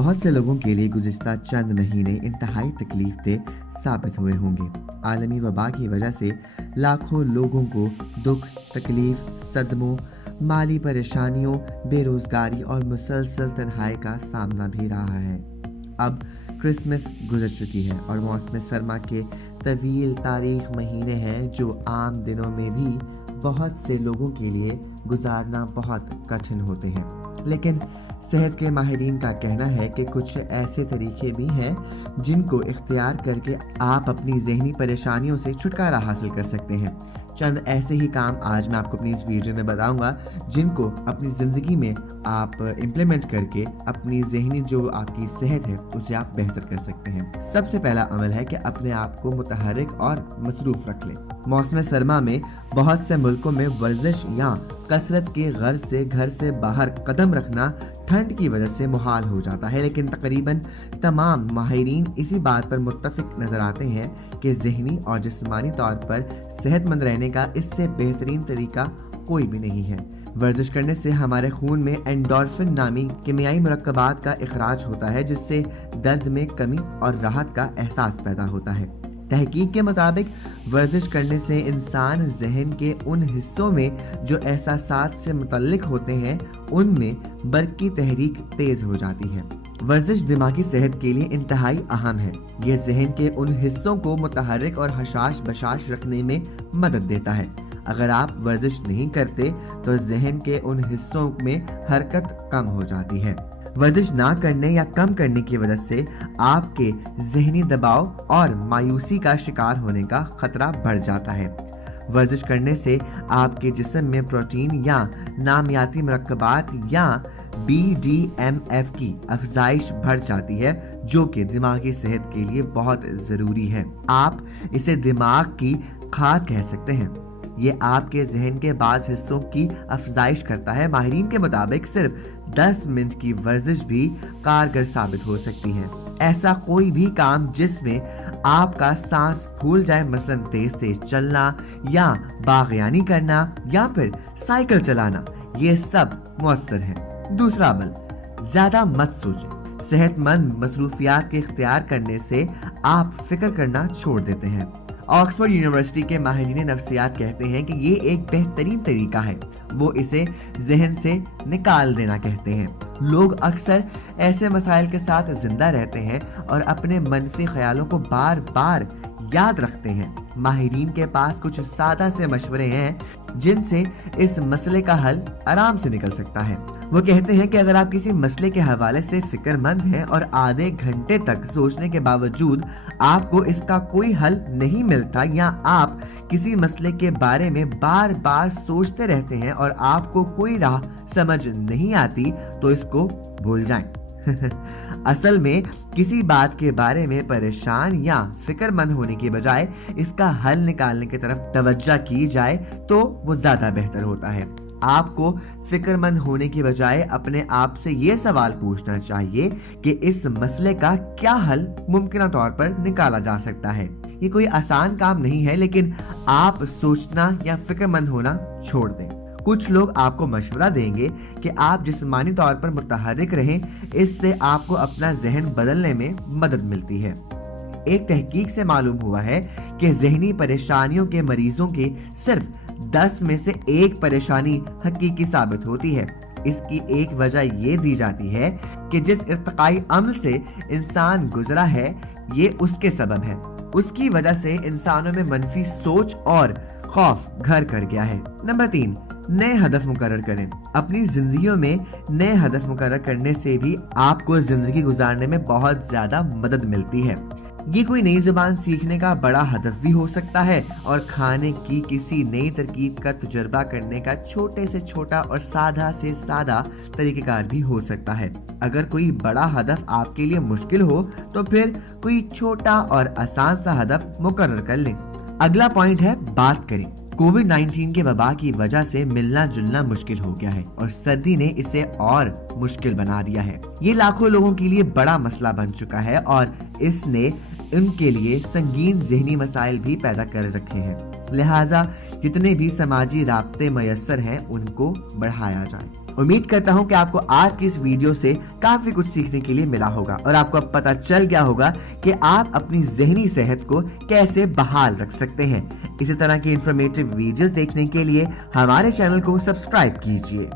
बहुत से लोगों के लिए गुज़िश्ता चंद महीने इंतहाई तकलीफ दह साबित हुए होंगे। आलमी वबा की वजह से लाखों लोगों को दुख, तकलीफ, सदमों, माली परेशानियों, बेरोजगारी और मुसलसल तन्हाई का सामना भी रहा है। अब क्रिसमस गुजर चुकी है और मौसम सरमा के तवील तारीख महीने हैं जो आम दिनों में भी बहुत से लोगों के लिए गुजारना बहुत कठिन होते हैं। लेकिन सेहत के माहिरीन का कहना है कि कुछ ऐसे तरीके भी हैं जिनको इख्तियार करके आप अपनी ज़हनी परेशानियों से छुटकारा हासिल कर सकते हैं। चंद ऐसे ही काम आज मैं आपको अपनी इस वीडियो में बताऊंगा जिनको अपनी ज़िंदगी में आप इम्प्लीमेंट करके अपनी ज़हनी जो आपकी सेहत है उसे आप बेहतर कर सकते हैं। सबसे पहला अमल है कि अपने आप को मुतहर्रिक और मसरूफ़ रख लें। मौसम सरमा में बहुत से मुल्कों में वर्जिश या कसरत के गर्ज से घर से बाहर कदम रखना ठंड की वजह से मुहाल हो जाता है, लेकिन तकरीबन तमाम माहिरीन इसी बात पर मुत्तफिक नजर आते हैं कि ज़हनी और जिस्मानी तौर पर सेहतमंद रहने का इससे बेहतरीन तरीका कोई भी नहीं है। वर्जिश करने से हमारे खून में एंडोर्फिन नामी कीमियाई मुरक्कबात का इखराज होता है जिससे दर्द में कमी और राहत का एहसास पैदा होता है। तहकीक के मुताबिक वर्जिश करने से इंसान जहन के उन हिस्सों में जो एहसासात से मुतल्लिक होते हैं उनमें बर्क की तहरीक तेज हो जाती है। वर्जिश दिमागी सेहत के लिए इंतहाई अहम है। यह जहन के उन हिस्सों को मुतहर्रिक और हशाश बशाश रखने में मदद देता है। अगर आप वर्जिश नहीं करते तो जहन के उन हिस्सों में हरकत कम हो जाती है। वर्जिश ना करने या कम करने की वजह से आपके जहनी दबाव और मायूसी का शिकार होने का खतरा बढ़ जाता है। वर्जिश करने से आपके जिस्म में प्रोटीन या नामियाती मुरक्कबात या BDMF की अफजाइश बढ़ जाती है जो कि दिमागी सेहत के लिए बहुत ज़रूरी है। आप इसे दिमाग की खाद कह सकते हैं। ये आपके जहन के बाज़ हिस्सों की अफजाइश करता है। माहिरीन के मुताबिक सिर्फ 10 मिनट की वर्जिश भी कारगर साबित हो सकती है। ऐसा कोई भी काम जिसमें आपका सांस फूल जाए, मसलन तेज तेज चलना या बागयानी करना या फिर साइकिल चलाना, ये सब मुअस्सर है। दूसरा अमल, ज्यादा मत सोचें। सेहतमंद मसरूफियात के इख्तियार करने से आप फिक्र करना छोड़ देते हैं। ऑक्सफोर्ड यूनिवर्सिटी के माहिरीन नफ्सियात कहते हैं कि ये एक बेहतरीन तरीका है। वो इसे जहन से निकाल देना कहते हैं। लोग अक्सर ऐसे मसाइल के साथ जिंदा रहते हैं और अपने मनफी ख्यालों को बार बार याद रखते हैं। माहिरीन के पास कुछ सादा से मशवरे हैं जिनसे इस मसले का हल आराम से निकल सकता है। वो कहते हैं कि अगर आप किसी मसले के हवाले से फिक्रमंद हैं और आधे घंटे तक सोचने के बावजूद आपको इसका कोई हल नहीं मिलता या आप किसी मसले के बारे में बार बार सोचते रहते हैं और आपको कोई राह समझ नहीं आती, तो इसको भूल जाएं। असल में किसी बात के बारे में परेशान या फिक्रमंद होने की बजाय इसका हल निकालने की तरफ तवज्जो की जाए तो वो ज्यादा बेहतर होता है। आपको फिक्रमंद होने की बजाय अपने आप से ये सवाल पूछना चाहिए कि इस मसले का क्या हल मुमकिन तौर पर निकाला जा सकता है। ये कोई आसान काम नहीं है, लेकिन आप सोचना या फिक्रमंद होना छोड़ दें। कुछ लोग आपको मशवरा देंगे कि आप जिस्मानी तौर पर मुतहर्रिक रहें, इससे आपको अपना जहन बदलने में मदद मिलती है। एक तहकीक से मालूम हुआ है कि जहनी परेशानियों के मरीजों की सिर्फ 10 में से 1 परेशानी हकीकी साबित होती है। इसकी एक वजह ये दी जाती है कि जिस इर्तिकाई अमल से इंसान गुजरा है ये उसके सबब है। उसकी वजह से इंसानों में मनफी सोच और खौफ घर कर गया है। नंबर 3, नए हदफ मुकर्रर करें। अपनी जिंदगियों में नए हदफ मुकर्रर करने से भी आपको जिंदगी गुजारने में बहुत ज्यादा मदद मिलती है। ये कोई नई जुबान सीखने का बड़ा हदफ भी हो सकता है और खाने की किसी नई तरकीब का तजुर्बा करने का छोटे से छोटा और सादा से सादा तरीक़ेकार भी हो सकता है। अगर कोई बड़ा हदफ आपके लिए मुश्किल हो तो फिर कोई छोटा और आसान सा हदफ मुकर्रर कर लें। अगला पॉइंट है बात करें। कोविड-19 के वबा की वजह से मिलना जुलना मुश्किल हो गया है और सर्दी ने इसे और मुश्किल बना दिया है। ये लाखों लोगों के लिए बड़ा मसला बन चुका है और इसने उनके लिए संगीन ज़हनी मसाइल भी पैदा कर रखे हैं। लिहाजा जितने भी समाजी राब्ते मयस्सर हैं उनको बढ़ाया जाए। उम्मीद करता हूं कि आपको आज की इस वीडियो से काफी कुछ सीखने के लिए मिला होगा और आपको अब पता चल गया होगा कि आप अपनी ज़हनी सेहत को कैसे बहाल रख सकते हैं। इसी तरह की इंफॉर्मेटिव वीडियोस देखने के लिए हमारे चैनल को सब्सक्राइब कीजिए।